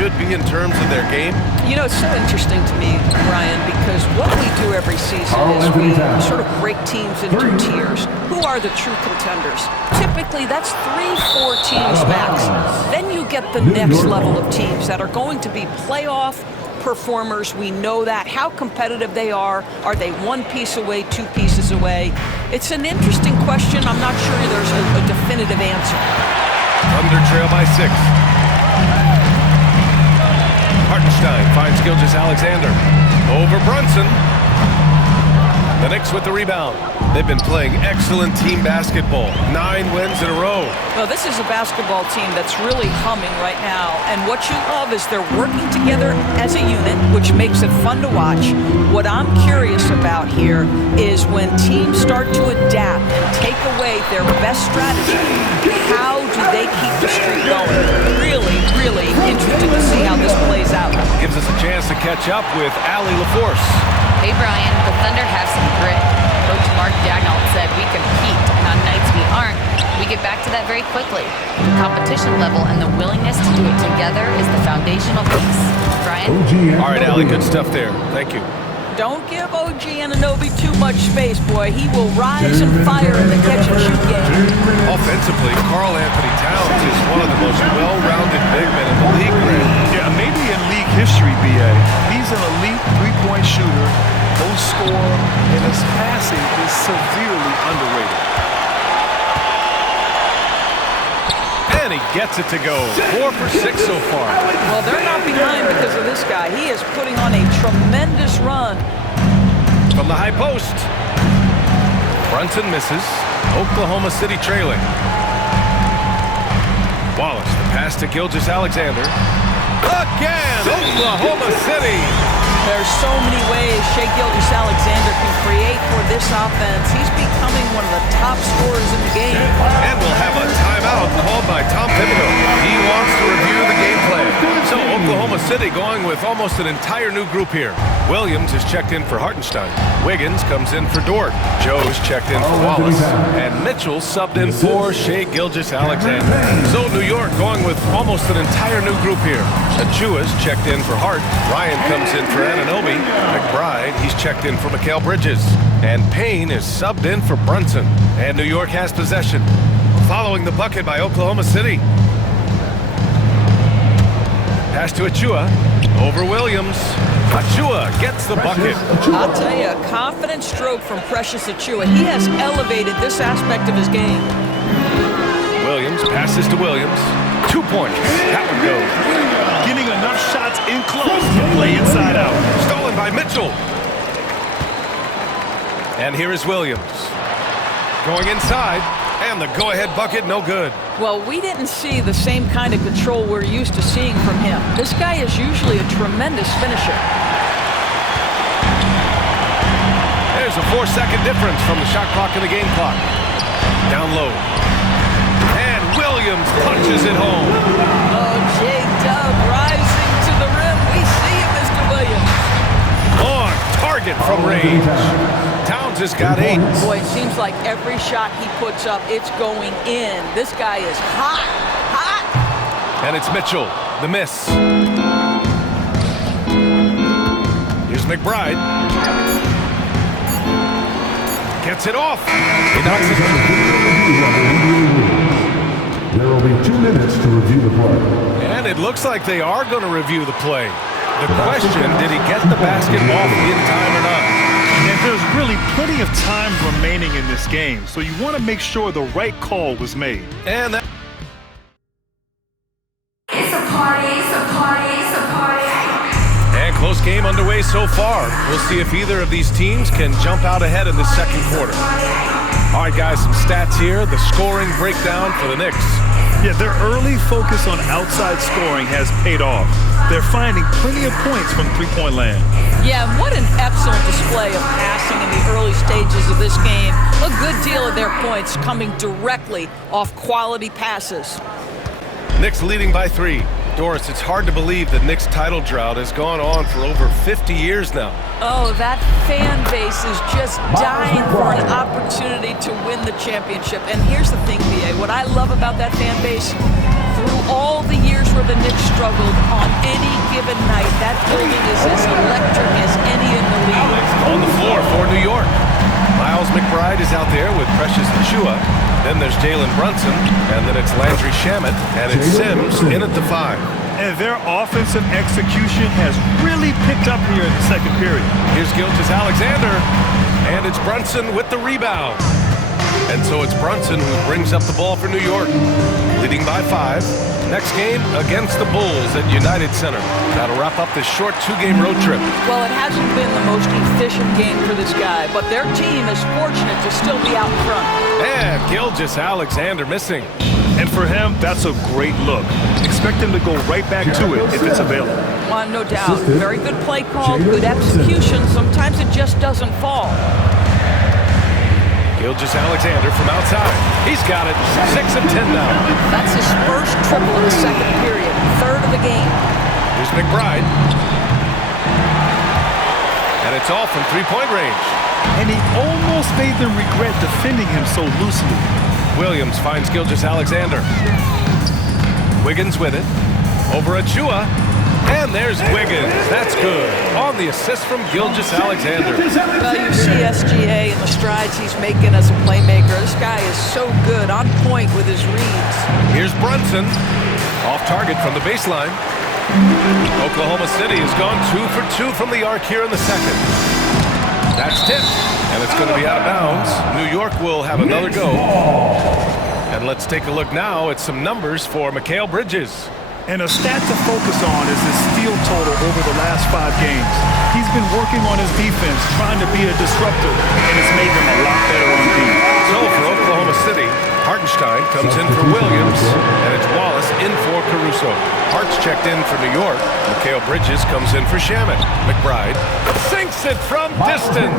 should be in terms of their game? You know, it's so interesting to me, Ryan, because what we do every season is we sort of break teams into tiers. Who are the true contenders? Typically, that's 3-4 teams max. Then you get the next level of teams that are going to be playoff performers. We know that. How competitive they are. Are they one piece away, two pieces away? It's an interesting question. I'm not sure there's a definitive answer. Thunder trail by 6. Hartenstein finds Gilgeous-Alexander. Over Brunson. The Knicks with the rebound. They've been playing excellent team basketball. 9 wins in a row. Well, this is a basketball team that's really humming right now. And what you love is they're working together as a unit, which makes it fun to watch. What I'm curious about here is when teams start to adapt and take away their best strategy, how do they keep the streak going? Really, really interesting to see how this plays out. Gives us a chance to catch up with Allie LaForce. Hey, Brian, the Thunder have some grit. Coach Mark Dagnall said we compete, and on nights we aren't, we get back to that very quickly. The competition level and the willingness to do it together is the foundational piece. Brian? All right, Allie, good stuff there. Thank you. Don't give OG Anunoby too much space, boy. He will rise and fire in the catch-and-shoot game. Offensively, Karl Anthony Towns is one of the most well-rounded big men in the league, Greg. Yeah, maybe in league history, B.A. He's an elite three-point shooter, post scorer, and his passing is severely underrated. And he gets it to go. 4 for 6 so far. Well, they're not behind because of this guy. He is putting on a tremendous run. From the high post. Brunson misses. Oklahoma City trailing. Wallace, the pass to Gilgeous-Alexander. Again, Oklahoma City. There's so many ways Shai Gilgeous-Alexander can create for this offense. He's becoming one of the top scorers in the game. And we'll have a timeout called by Tom Thibodeau. He wants to review the game plan. So Oklahoma City going with almost an entire new group here. Williams is checked in for Hartenstein. Wiggins comes in for Dort. Joe's checked in for Wallace. And Mitchell subbed in for Shai Gilgeous-Alexander. So New York going with almost an entire new group here. Achua's checked in for Hart. Ryan comes in for Anunoby. McBride, he's checked in for Mikal Bridges. And Payne is subbed in for Brunson. And New York has possession. Following the bucket by Oklahoma City. Pass to Achua. Over Williams. Achua gets the bucket. I'll tell you, a confident stroke from Precious Achua. He has elevated this aspect of his game. Williams passes to Williams. 2 points. That one goes. Getting enough shots in close to play inside out. Stolen by Mitchell. And here is Williams. Going inside. And the go-ahead bucket, no good. Well, we didn't see the same kind of control we're used to seeing from him. This guy is usually a tremendous finisher. There's a 4-second difference from the shot clock and the game clock. Down low. And Williams punches it home. Oh, J-Dub rising to the rim. We see it, Mr. Williams. On target from range. Towns has got 8. Boy, it seems like every shot he puts up, it's going in. This guy is hot, hot. And it's Mitchell, the miss. Here's McBride. Gets it off. He knocks it down. There will be 2 minutes to review the play. And it looks like they are going to review the play. The question, did he get the basket off in time or not? And there's really plenty of time remaining in this game, so you want to make sure the right call was made. And that It's a party, it's a party, it's a party. And close game underway so far. We'll see if either of these teams can jump out ahead in the second quarter. All right, guys, some stats here. The scoring breakdown for the Knicks. Yeah, their early focus on outside scoring has paid off. They're finding plenty of points from three-point land. Yeah, what an excellent display of passing in the early stages of this game. A good deal of their points coming directly off quality passes. Knicks leading by 3. Doris, it's hard to believe the Knicks title drought has gone on for over 50 years now. Oh, that fan base is just dying for an opportunity to win the championship. And here's the thing, B.A., what I love about that fan base, through all the years where the Knicks struggled on any given night, that building is as electric as any in the league. On the floor for New York. Miles McBride is out there with Precious Achua. Then there's Jalen Brunson, and then it's Landry Shamet, and it's Sims in at the 5. And their offensive execution has really picked up here in the second period. Here's Gilgeous-Alexander, and it's Brunson with the rebound. And so it's Brunson who brings up the ball for New York, leading by 5. Next game against the Bulls at United Center. That'll wrap up this short 2-game road trip. Well, it hasn't been the most efficient game for this guy, but their team is fortunate to still be out front. And Gilgeous-Alexander missing. And for him, that's a great look. Expect him to go right back to it if it's available. Well, no doubt. Very good play call, good execution. Sometimes it just doesn't fall. Gilgeous-Alexander from outside. He's got it. 6 of 10 now. That's his first triple of the second period, third of the game. Here's McBride. And it's all from three-point range. And he almost made them regret defending him so loosely. Williams finds Gilgeous-Alexander. Wiggins with it. Over Achua. And there's Wiggins. That's good. On the assist from Gilgeous-Alexander. Well, you see SGA and the strides he's making as a playmaker. This guy is so good, on point with his reads. Here's Brunson. Off target from the baseline. Oklahoma City has gone 2 for 2 from the arc here in the second. That's tipped. And it's going to be out of bounds. New York will have another go. And let's take a look now at some numbers for Mikal Bridges. And a stat to focus on is his steal total over the last 5 games. He's been working on his defense, trying to be a disruptor, and it's made them a lot better on D. So for Oklahoma City, Hartenstein comes in for Williams, and it's Wallace in for Caruso. Hart's checked in for New York. Mikal Bridges comes in for Shamet. McBride sinks it from distance.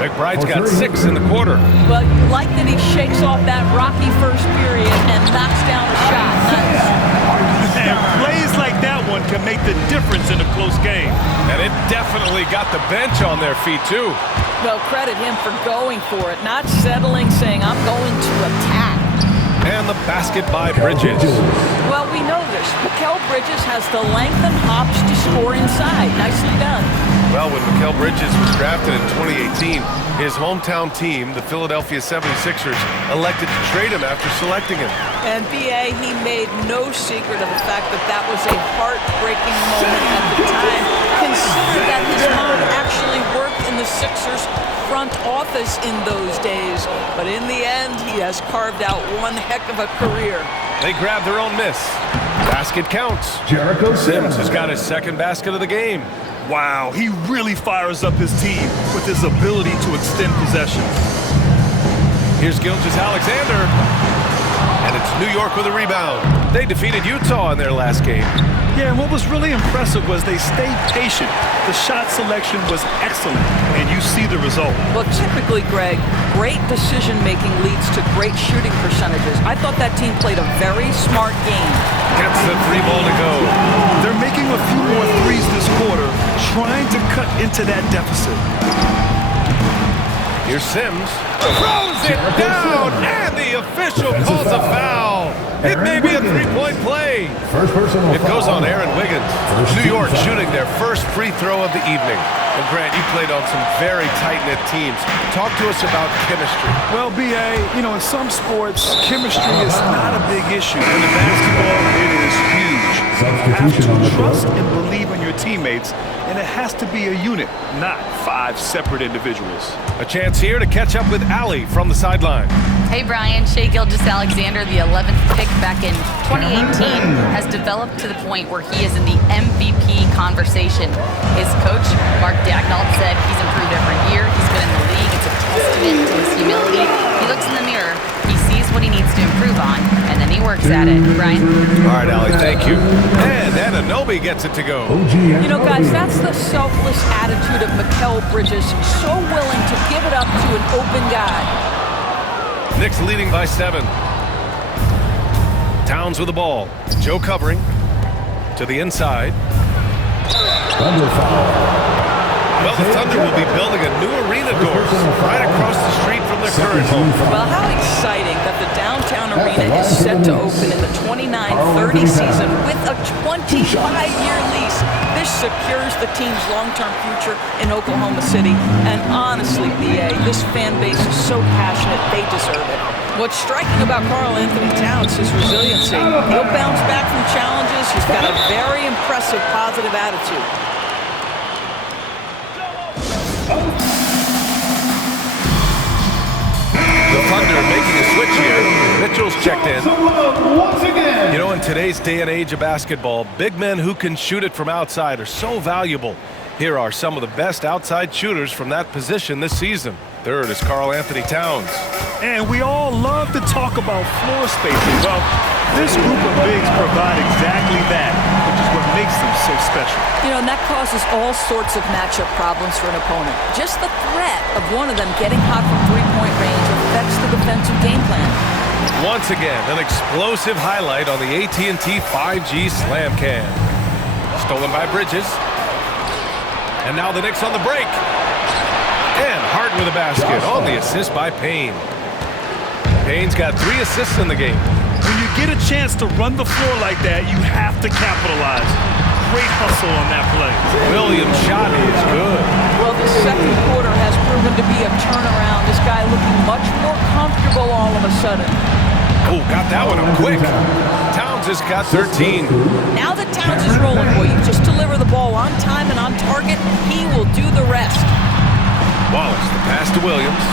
McBride's got 6 in the quarter. Well, you like that he shakes off that rocky first period and knocks down a shot. Nice. And plays like that one can make the difference in a close game. And it definitely got the bench on their feet, too. Well, credit him for going for it, not settling, saying, I'm going to attack. And the basket by Bridges. Well, we know this. Mikal Bridges has the length and hops to score inside. Nicely done. Well, when Mikal Bridges was drafted in 2018, his hometown team, the Philadelphia 76ers, elected to trade him after selecting him. And B.A., he made no secret of the fact that that was a heartbreaking moment at the time. Consider that his mom actually worked in the Sixers front office in those days. But in the end, he has carved out one heck of a career. They grabbed their own miss. Basket counts. Sims has got his second basket of the game. Wow, he really fires up his team with his ability to extend possession. Here's Gilgeous-Alexander. And it's New York with a rebound. They defeated Utah in their last game. Yeah, and what was really impressive was they stayed patient. The shot selection was excellent, and you see the result. Well, typically, Greg, great decision-making leads to great shooting percentages. I thought that team played a very smart game. Gets the 3 ball to go. They're making a few more threes this quarter, trying to cut into that deficit. Here's Sims. Throws it down, and the official calls a foul. It may be a 3-point play. It goes on Aaron Wiggins. New York shooting their first free throw of the evening. And Grant, you played on some very tight-knit teams. Talk to us about chemistry. Well, B.A., you know, in some sports, chemistry is not a big issue. In the basketball, it is huge. You have to trust and believe in your teammates, and it has to be a unit, not 5 separate individuals. A chance here to catch up with Allie from the sideline. Hey, Brian. Shai Gilgeous-Alexander, the 11th pick back in 2018, has developed to the point where he is in the MVP conversation. His coach, Mark Daigneault, said he's improved every year. He's been in the league. It's a testament to his humility. He looks in the mirror. He sees what he needs to improve on, and then he works at it. Brian? All right, Allie, thank you. And Anunoby gets it to go. You know, guys, that's the selfless attitude of Mikal Bridges. So willing to give it up to an open guy. Knicks leading by 7. Towns with the ball. Joe covering. To the inside. Well, the Thunder will be building a new arena doors right across the street from their current home. Well, how exciting that the downtown arena is set to open in the 29-30 season with a 25-year lease. This secures the team's long-term future in Oklahoma City. And honestly, BA, this fan base is so passionate, they deserve it. What's striking about Karl Anthony Towns is resiliency. He'll bounce back from challenges. He's got a very impressive positive attitude. The Thunder making a switch here. Mitchell's checked in. You know, in today's day and age of basketball, big men who can shoot it from outside are so valuable. Here are some of the best outside shooters from that position this season. Third is Karl Anthony Towns. And we all love to talk about floor spacing. Well, this group of bigs provide exactly that, which is what makes them so special. You know, and that causes all sorts of matchup problems for an opponent. Just the threat of one of them getting hot from three-point range affects the defensive game plan. Once again, an explosive highlight on the AT&T 5G Slam Cam. Stolen by Bridges. And now the Knicks on the break. And Hart with a basket on the assist by Payne. Payne's got 3 assists in the game. When you get a chance to run the floor like that, you have to capitalize. Great hustle on that play. Williams' shot is good. Well, the second quarter has proven to be a turnaround. This guy looking much more comfortable all of a sudden. Oh, got that one up quick. Towns has got 13. Now that Towns is rolling, boy, you just deliver the ball on time and on target, he will do the rest. Wallace, the pass to Williams.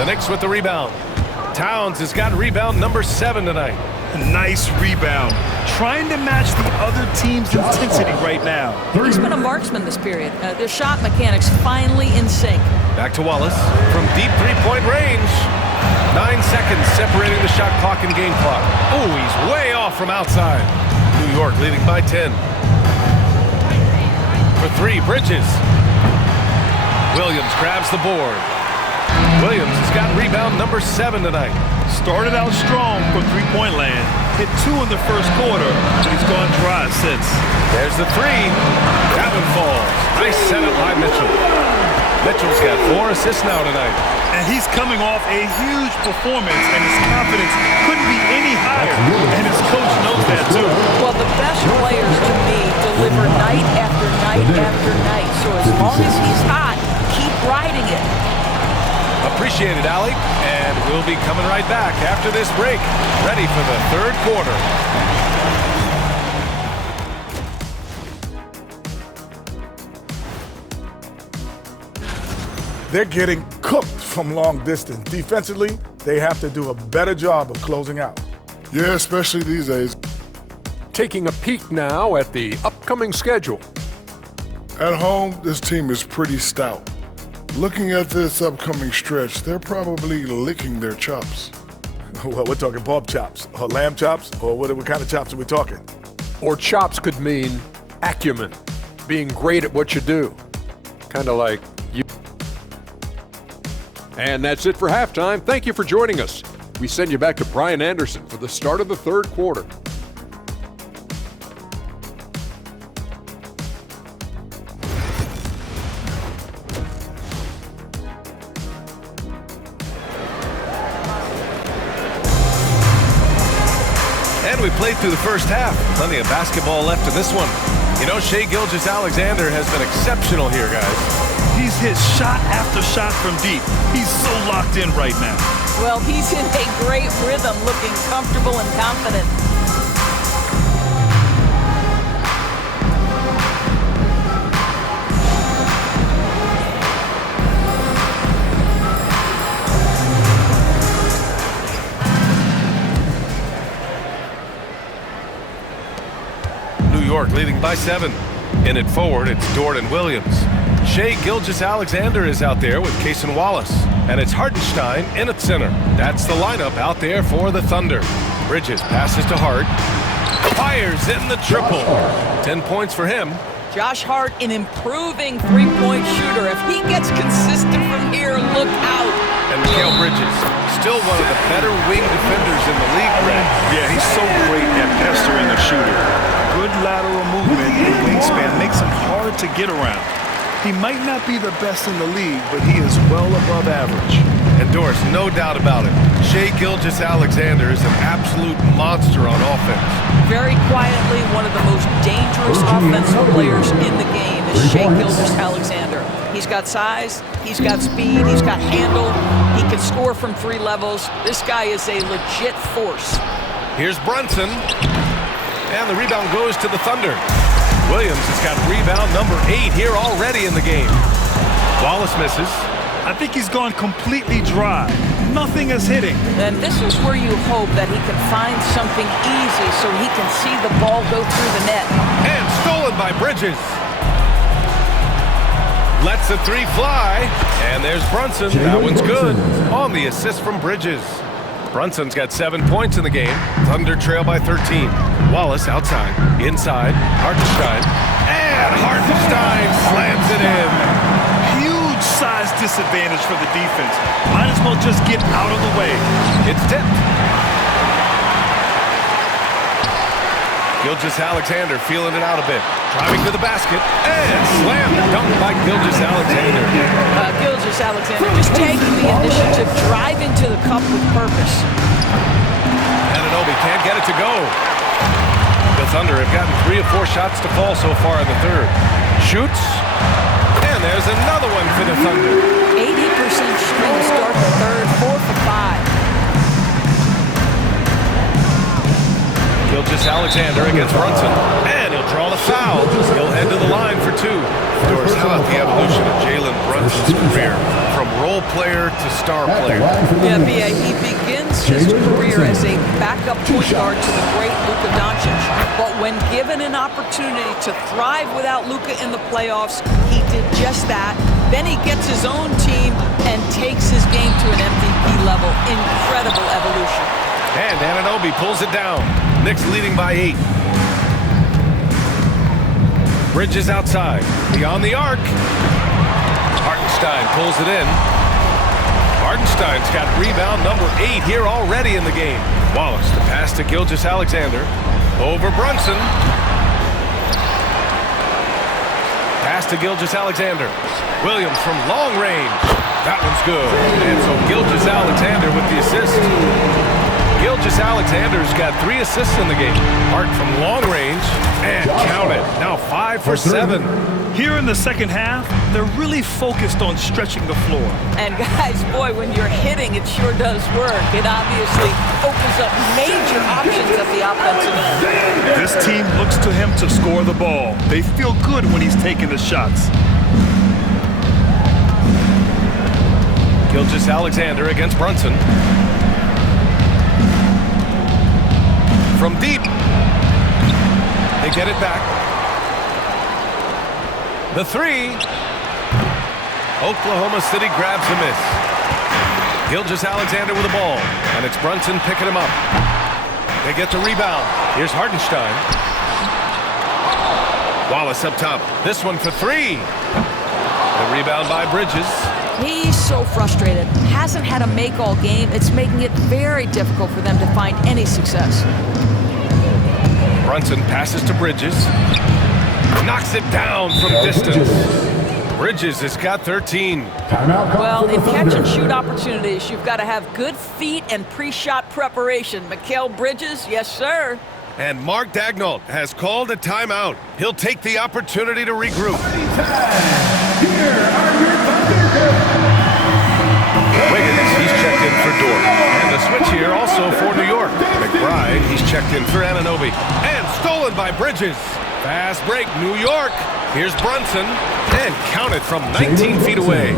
The Knicks with the rebound. Towns has got rebound number 7 tonight. Nice rebound. Trying to match the other team's intensity right now. He's been a marksman this period. Their shot mechanics finally in sync. Back to Wallace from deep three-point range. 9 seconds separating the shot clock and game clock. Oh, he's way off from outside. New York leading by 10. For 3, Bridges. Williams grabs the board. Williams has got rebound number 7 tonight. Started out strong from three-point land. Hit 2 in the first quarter, but he's gone dry since. There's the 3. That one falls. Nice set up by Mitchell. Mitchell's got 4 assists now tonight. And he's coming off a huge performance, and his confidence couldn't be any higher. And his coach knows that, too. Well, the best players, to me, deliver night after night after night. So as long as he's hot, keep riding it. Appreciate it, Allie. And we'll be coming right back after this break. Ready for the third quarter. They're getting cooked from long distance. Defensively, they have to do a better job of closing out. Yeah, especially these days. Taking a peek now at the upcoming schedule. At home, this team is pretty stout. Looking at this upcoming stretch, they're probably licking their chops. Well, we're talking pork chops, or lamb chops, or what kind of chops are we talking? Or chops could mean acumen, being great at what you do. Kind of like you. And that's it for halftime. Thank you for joining us. We send you back to Brian Anderson for the start of the third quarter. And we played through the first half. Plenty of basketball left in this one. You know, Shai Gilgeous-Alexander has been exceptional here, guys. He's hit shot after shot from deep. He's so locked in right now. Well, he's in a great rhythm, looking comfortable and confident. New York leading by 7. In it forward, it's Jordan Williams. Shai Gilgeous-Alexander is out there with Cason Wallace. And it's Hartenstein in at center. That's the lineup out there for the Thunder. Bridges passes to Hart. Fires in the triple. 10 points for him. Josh Hart, an improving three-point shooter. If he gets consistent from here, look out. And Mikal Bridges, still one of the better wing defenders in the league, Brad. Yeah, he's so great at pestering the shooter. Good lateral movement and wingspan makes him hard to get around. He might not be the best in the league, but he is well above average. And Doris, no doubt about it, Shai Gilgeous-Alexander is an absolute monster on offense. Very quietly, one of the most dangerous most offensive players in the game is Shai Gilgeous-Alexander. He's got size, he's got speed, he's got handle, he can score from 3 levels. This guy is a legit force. Here's Brunson, and the rebound goes to the Thunder. Williams has got rebound number 8 here already in the game. Wallace misses. I think he's gone completely dry. Nothing is hitting. And this is where you hope that he can find something easy so he can see the ball go through the net. And stolen by Bridges. Lets the 3 fly. And there's Brunson. That one's good. On the assist from Bridges. Brunson's got 7 points in the game. Thunder trail by 13. Wallace outside. Inside. Hartenstein. And Hartenstein slams it in. Huge size disadvantage for the defense. Might as well just get out of the way. It's tipped. Gilgeous-Alexander feeling it out a bit. Driving to the basket. And slam dunk by Gilgeous-Alexander. Gilgeous-Alexander just taking the initiative, driving to the cup with purpose. Anunoby can't get it to go. The Thunder have gotten 3 of 4 shots to fall so far in the third. Shoots. And there's another one for the Thunder. 80% shooting to start the third, 4 for 5. Gilgeous-Alexander against Brunson. And he'll draw the foul. He'll head to the line for 2. Doris, how about the evolution of Jalen Brunson's career? From role player to star player. Yeah, B.A., he begins his career as a backup point guard to the great Luka Doncic. But when given an opportunity to thrive without Luka in the playoffs, he did just that. Then he gets his own team and takes his game to an MVP level. Incredible evolution. And Anunoby pulls it down. Knicks leading by 8. Bridges outside. Beyond the arc. Hartenstein pulls it in. Hartenstein's got rebound number 8 here already in the game. Wallace, the pass to Gilgeous-Alexander. Over Brunson. Pass to Gilgeous-Alexander. Williams from long range. That one's good. And so Gilgeous-Alexander with the assist. Gilgeous-Alexander's got 3 assists in the game. Hart from long range, and count it. Now 5 for 7. Here in the second half, they're really focused on stretching the floor. And guys, boy, when you're hitting, it sure does work. It obviously opens up major options at the offensive end. This team looks to him to score the ball. They feel good when he's taking the shots. Gilgeous-Alexander against Brunson. From deep. They get it back. The 3. Oklahoma City grabs a miss. Gilgeous-Alexander with the ball. And it's Brunson picking him up. They get the rebound. Here's Hartenstein. Wallace up top. This one for 3. The rebound by Bridges. He's so frustrated. Hasn't had a make all game. It's making it very difficult for them to find any success. Brunson passes to Bridges. Knocks it down from distance. Bridges has got 13. Well, in catch-and-shoot opportunities, you've got to have good feet and pre-shot preparation. Mikal Bridges, yes, sir. And Mark Daigneault has called a timeout. He'll take the opportunity to regroup. Wiggins, he's checked in for Dort. And the switch here also for New York. McBride, he's checked in for Anunoby. And stolen by Bridges. Fast break, New York. Here's Brunson. And counted from 19 feet away.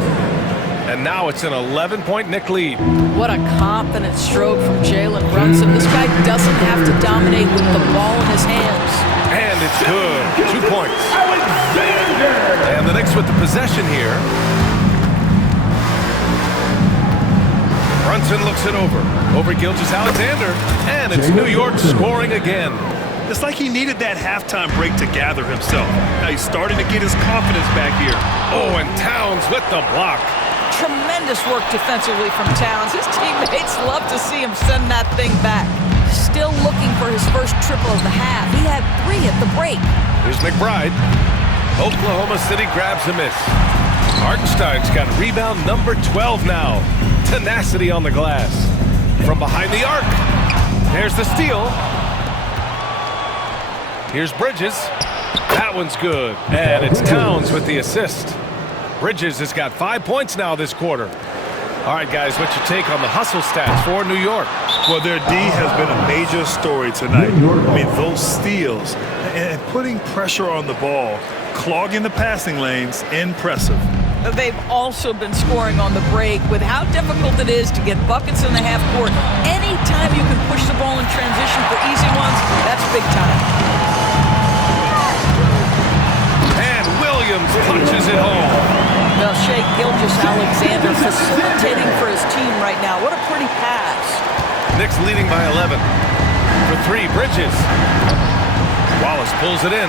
And now it's an 11-point Knick lead. What a confident stroke from Jalen Brunson. This guy doesn't have to dominate with the ball in his hands. And it's good. 2 points. And the Knicks with the possession here. Brunson looks it over Gilgeous-Alexander, and it's New York scoring again. It's like he needed that halftime break to gather himself. Now he's starting to get his confidence back here. Oh, and Towns with the block. Tremendous work defensively from Towns. His teammates love to see him send that thing back. Still looking for his first triple of the half. He had 3 at the break. Here's McBride. Oklahoma City grabs a miss. Hartenstein's got rebound number 12 now. Tenacity on the glass. From behind the arc. There's the steal. Here's Bridges. That one's good. And it's Towns with the assist. Bridges has got 5 points now this quarter. All right, guys, what's your take on the hustle stats for New York? Well, their D has been a major story tonight. I mean, those steals and putting pressure on the ball, clogging the passing lanes, impressive. They've also been scoring on the break. With how difficult it is to get buckets in the half court, anytime you can push the ball in transition for easy ones, that's big time. And Williams punches it home. Well, Shea Gilgeous-Alexander facilitating for his team right now. What a pretty pass. Knicks leading by 11. For three, Bridges. Wallace pulls it in.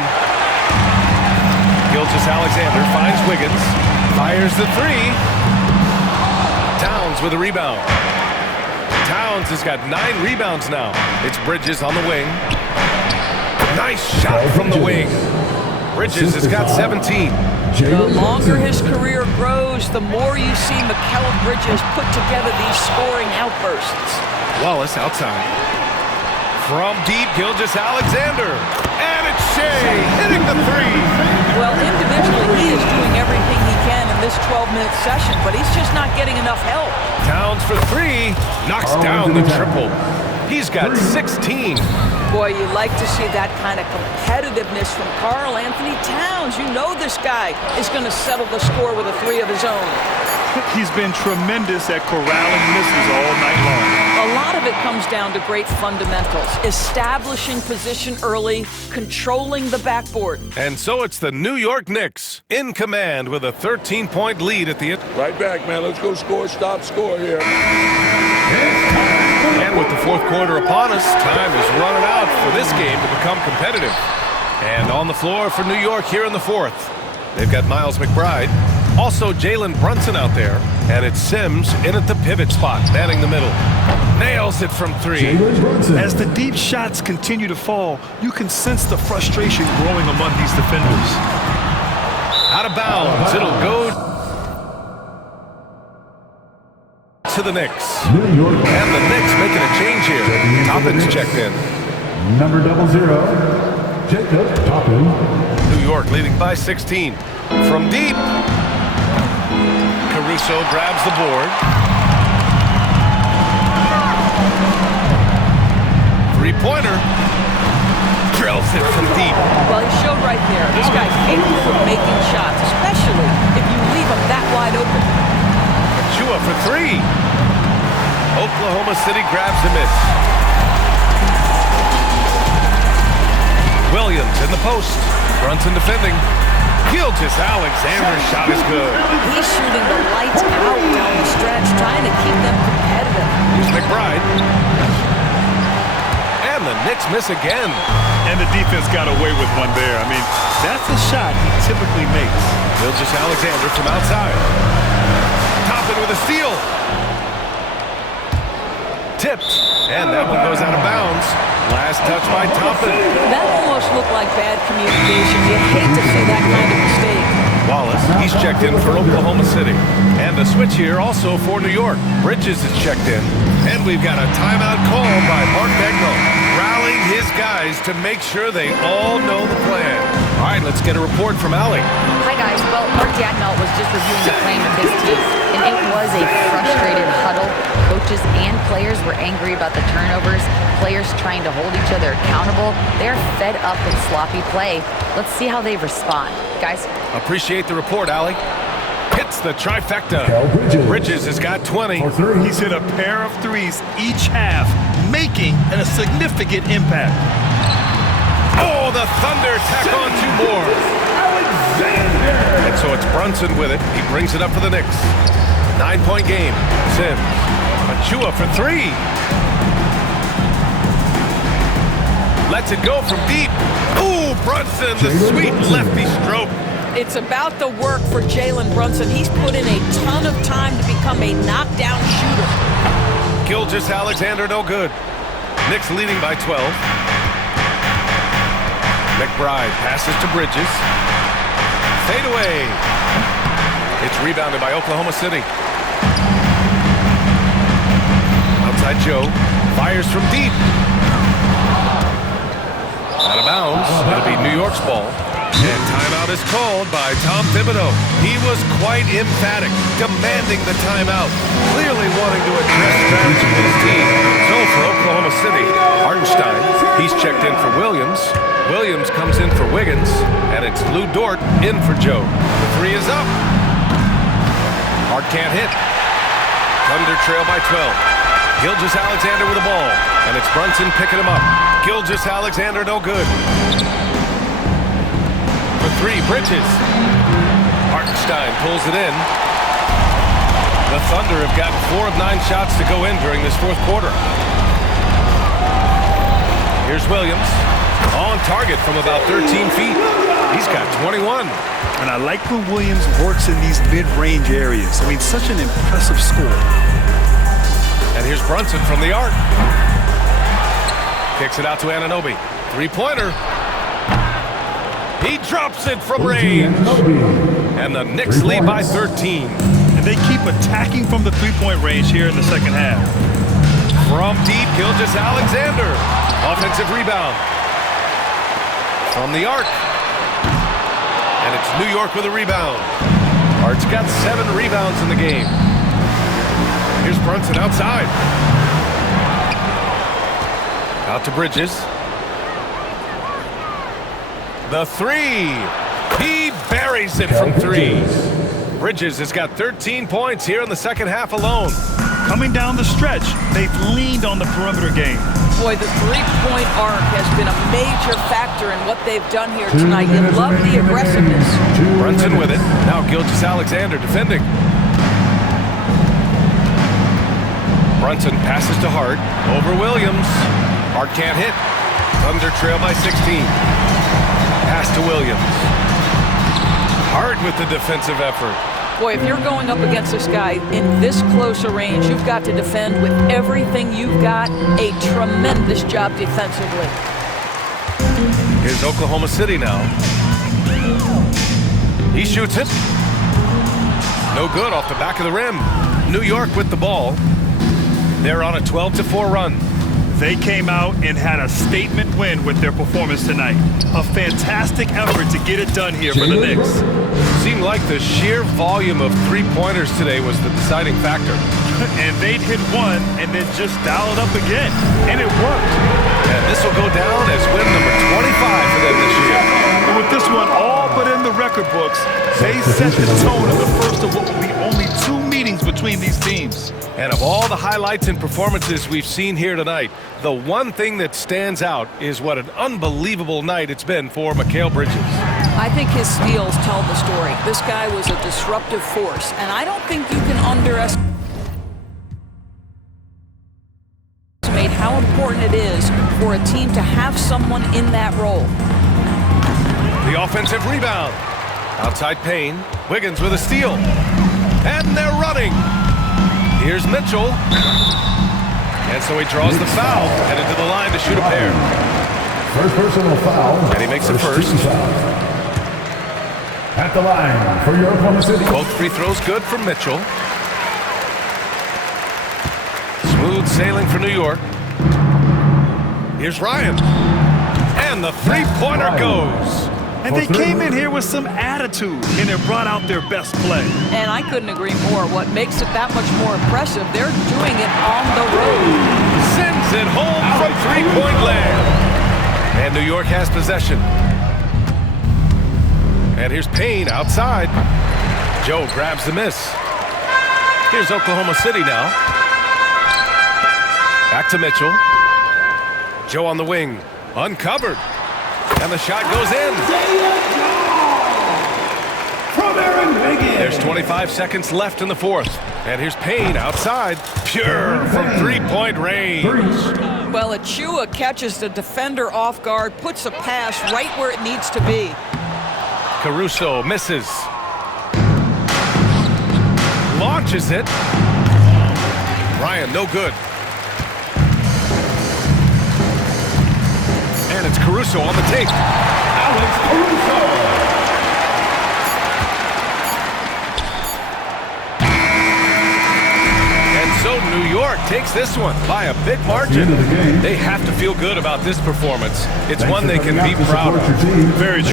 Gilgeous-Alexander finds Wiggins. Fires the three. Towns with a rebound. Towns has got 9 rebounds now. It's Bridges on the wing. Nice shot from the wing. Bridges has got 17. The longer his career grows, the more you see Mikal Bridges put together these scoring outbursts. Wallace outside. From deep, Gilgeous-Alexander. And it's Shea hitting the three. Well, individually, he is doing everything he can in this 12-minute session, but he's just not getting enough help. Towns for three. Knocks down the triple. He's got 16. Boy, you like to see that kind of competitiveness from Karl Anthony Towns. You know this guy is going to settle the score with a three of his own. He's been tremendous at corralling misses all night long. A lot of it comes down to great fundamentals. Establishing position early, controlling the backboard. And so it's the New York Knicks in command with a 13-point lead at the end. Right back, man. Let's go score, stop, score here. And with the fourth quarter upon us, time is running out for this game to become competitive. And on the floor for New York here in the fourth, they've got Miles McBride, also Jalen Brunson out there, and it's Sims in at the pivot spot, manning the middle. Nails it from three. As the deep shots continue to fall, you can sense the frustration growing among these defenders. Out of bounds, it'll go to the Knicks. And the Knicks making a change here. Toppin's checked in. Number 00, Jacob Toppin. New York leading by 16. From deep, Caruso grabs the board. Three-pointer. Drills it from deep. Well, he showed right there. This guy's capable of making shots, especially if you leave him that wide open. Chua for three. Oklahoma City grabs the miss. Williams in the post. Brunson defending. Gilgeous-Alexander's shot is good. He's shooting the lights out down the stretch, trying to keep them competitive. Here's McBride. And the Knicks miss again. And the defense got away with one there. I mean, that's a shot he typically makes. Gilgeous-Alexander from outside. Toppin with a steal. Tipped. And that one goes out of bounds. Last touch by Toppin. That almost looked like bad communication. You hate to see that kind of mistake. Wallace, he's checked in for Oklahoma City. And a switch here also for New York. Bridges is checked in. And we've got a timeout call by Mark Dagnall, rallying his guys to make sure they all know the plan. All right, let's get a report from Allie. Hi, guys. Well, Mark Dagnall was just reviewing the plan of his team, and it was a frustrated huddle. Coaches and players were angry about the turnovers, players trying to hold each other accountable. They're fed up with sloppy play. Let's see how they respond. Guys? Appreciate the report, Allie. Hits the trifecta. Bridges has got 20. He's hit a pair of threes each half, making a significant impact. Oh, the Thunder tack on 2 more. And so it's Brunson with it. He brings it up for the Knicks. 9-point game. Sims. Achua for three. Lets it go from deep. Ooh, Brunson, the sweet lefty stroke. It's about the work for Jalen Brunson. He's put in a ton of time to become a knockdown shooter. Gilgeous-Alexander no good. Knicks leading by 12. McBride passes to Bridges. Fade away. It's rebounded by Oklahoma City. Outside Joe. Fires from deep. Out of bounds. That'll be New York's ball. And timeout is called by Tom Thibodeau. He was quite emphatic, demanding the timeout, clearly wanting to address strategy with his team. So for Oklahoma City, Hartenstein, he's checked in for Williams. Williams comes in for Wiggins, and it's Lou Dort in for Joe. The three is up. Hart can't hit. Thunder trail by 12. Gilgeous-Alexander with the ball, and it's Brunson picking him up. Gilgeous-Alexander no good. For three, Bridges. Hartenstein pulls it in. The Thunder have gotten 4 of 9 shots to go in during this fourth quarter. Here's Williams. On target from about 13 feet. He's got 21. And I like when Williams works in these mid-range areas. I mean, such an impressive score. And here's Brunson from the arc. Kicks it out to Anunoby. Three-pointer. He drops it from range. And the Knicks lead by 13. And they keep attacking from the three-point range here in the second half. From deep, Gilgeous-Alexander. Offensive rebound. From the arc. And it's New York with a rebound. Hart's got 7 rebounds in the game. Here's Brunson outside. Out to Bridges. The three. He buries it from 3. Bridges has got 13 points here in the second half alone. Coming down the stretch, they've leaned on the perimeter game. Boy, the three-point arc has been a major factor in what they've done here tonight. You love the aggressiveness. Brunson with it. Now Gilgeous-Alexander defending. Brunson passes to Hart. Over Williams. Hart can't hit. Thunder trail by 16. Pass to Williams. Hart with the defensive effort. Boy, if you're going up against this guy in this close a range, you've got to defend with everything you've got. A tremendous job defensively. Here's Oklahoma City now. He shoots it. No good off the back of the rim. New York with the ball. They're on a 12-4 run. They came out and had a statement win with their performance tonight. A fantastic effort to get it done here for the Knicks. Seemed like the sheer volume of three-pointers today was the deciding factor. And they'd hit one and then just dial it up again. And it worked. And this will go down as win number 25 for them this year. And with this one all but in the record books, they set the tone of the first of what will be only 2 meetings between these teams. And of all the highlights and performances we've seen here tonight, the one thing that stands out is what an unbelievable night it's been for Mikal Bridges. I think his steals tell the story. This guy was a disruptive force, and I don't think you can underestimate how important it is for a team to have someone in that role. The offensive rebound. Outside Payne. Wiggins with a steal. And they're running. Here's Mitchell. And so he draws the foul, headed to the line to shoot a pair. First personal foul. And he makes it first. At the line for your Oklahoma City. Both free throws good for Mitchell. Smooth sailing for New York. Here's Ryan. And the three-pointer goes. And they came in here with some attitude, and it brought out their best play. And I couldn't agree more. What makes it that much more impressive, they're doing it on the road. Sends it home from three-point land. And New York has possession. And here's Payne outside. Joe grabs the miss. Here's Oklahoma City now. Back to Mitchell. Joe on the wing. Uncovered. And the shot goes in. There's 25 seconds left in the fourth. And here's Payne outside. Pure from three-point range. Well, Achua catches the defender off guard, puts a pass right where it needs to be. Caruso misses. Launches it. Ryan, no good. And it's Caruso on the take. Alex Caruso. And so New York takes this one by a big margin. They have to feel good about this performance. It's one they can be proud of. Very true.